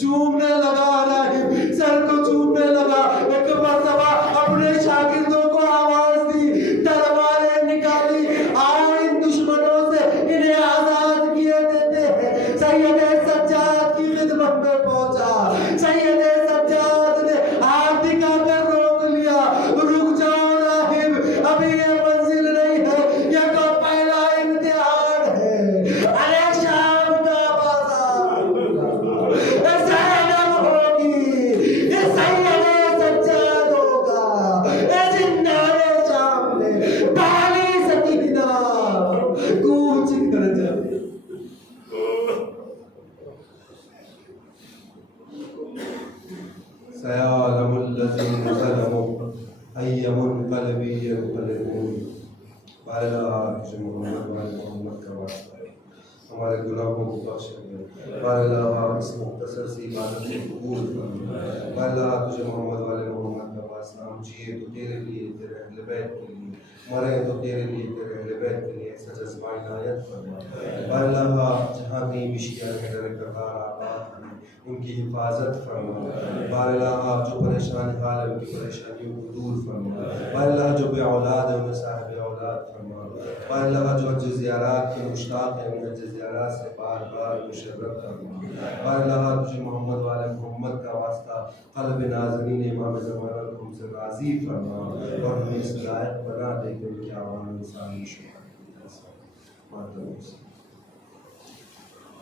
چومنے لگا راہب, سر کو چومنے لگا. ایک مرتبہ اپنے شاگردوں کو آواز دی, تلواریں نکالی, آؤ ان دشمنوں سے انہیں آزاد کیے دیتے ہیں. سید سجاد کی خدمت میں پہنچا. سید سجاد نے ہاتھ دکھا کر روک لیا. رک جاؤ راہب, ابھی یہ منزل نہیں ہے, یہ تو پہلا امتحان ہے. ارے شام کا بازار, زینب ہوگی, یہ سید سجاد ہوگا, یہ زندان شام میں پالی سکینہ کوچ کر جائے. سيعلم الذين ظلموا أي منقلب ينقلبون. بارہ محمد والے محمد کا واسطہ ہے, ہمارے گناہوں کو بخش دے. بارہ اس مختصر سی عبادت کو قبول فرما. بارہ تجھے محمد والے محمد کا واسطہ, ہم جیے تو تیرے لیے, تیرے اہل بیت کے لیے, مرے تو تیرے لیے, تیرے اہل بیت کے لیے. ایسا جذبہ عنایت فرما. بارہ جہاں کہیں مشکل ہے در کردار آباد ہیں, ان کی حفاظت فرما. بارہ جو پریشان حال ہے ان کی پریشانیوں کو دور فرما. بارہ جو بے اولاد ہے انہیں صاحب اولاد فرما. بارہ جو حج زیارات کے مشتاق ہیں انہیں حج زیارات سے بار بار مشرف فرما. بارہ تجھے محمد والے محمد کا واسطہ قلب ناظرین امام زمانہ کو ہم سے راضی فرما, اور ہمیں اس لائق بنا دے کہ ان کی عوام انسانی شکر.